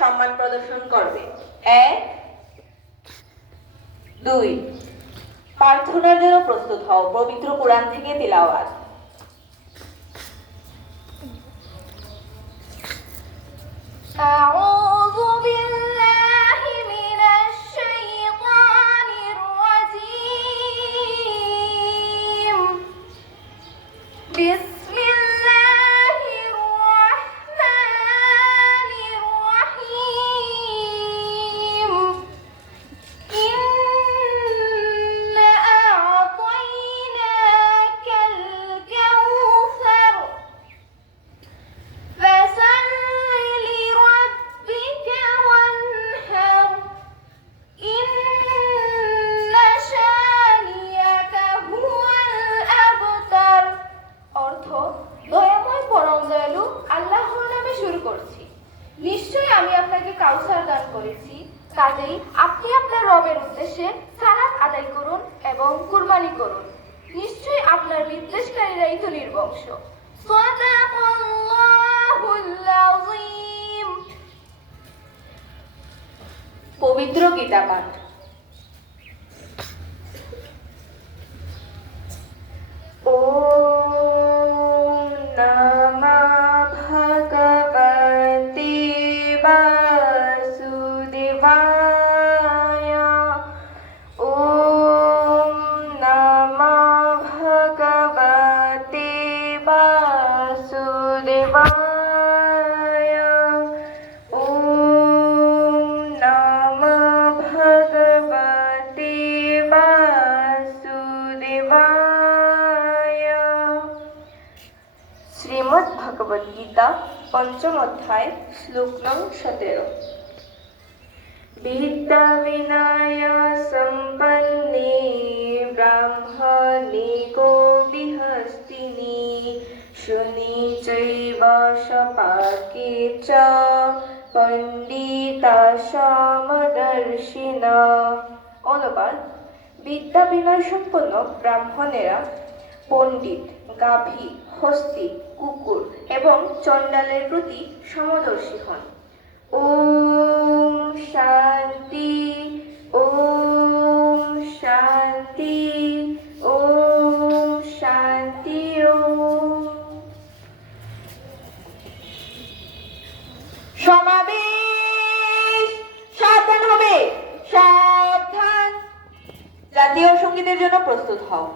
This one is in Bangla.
সম্মান প্রদর্শন করবে। 1 2 প্রার্থনার জন্য প্রস্তুত হও। পবিত্র কোরআন থেকে তিলাওয়াত। أعوذ بالله من الشيطان الرجيم بسم الله الرحمن الرحيم إنا أعطيناك الكوثر فصل لربك وانحر إن شانئك هو الأبتر। অর্থ, দয়াময় পরম দয়ালু আল্লাহর নামে শুরু করছি। নিশ্চয়ই আমি আপনাকে কাউসার দান করেছি, কাজেই আপনি আপনার রবের উদ্দেশ্যে সালাত আদায় করুন এবং কুরবানি করুন। নিশ্চয়ই আপনার বিদ্বেষকারীরাই তো নির্বংশ। সাদাকাল্লাহুল আযীম। পবিত্র গীতা পাঠ। ওম নমঃ ভগবতে বাসুদেবায়। ওম নমঃ ভগবতে বাসুদেবায়। ওম নমঃ ভগবতে বাসুদেবায়। শ্রীমদ্ ভগবদ গীতা পঞ্চম অধ্যায় শ্লোক নং 17। বিদ্যা বিনয় সম্পন্নে ব্রাহ্মণে গোবিহস্তিনি শুনি চৈব সপাকে চ পণ্ডিতা সমদর্শিনা। অনুবাদ: বিদ্যা বিনয় সম্পন্ন ব্রাহ্মণেরা পণ্ডিত, গাভী, হস্তি, কুকুর এবং চণ্ডালের প্রতি সমদর্শী হন। ওম শান্তি, ওম শান্তি, ওম শান্তি। ওম সমাবেশ, সাবধান হবে, সাবধান। জাতীয় সঙ্গীতের জন্য প্রস্তুত হও।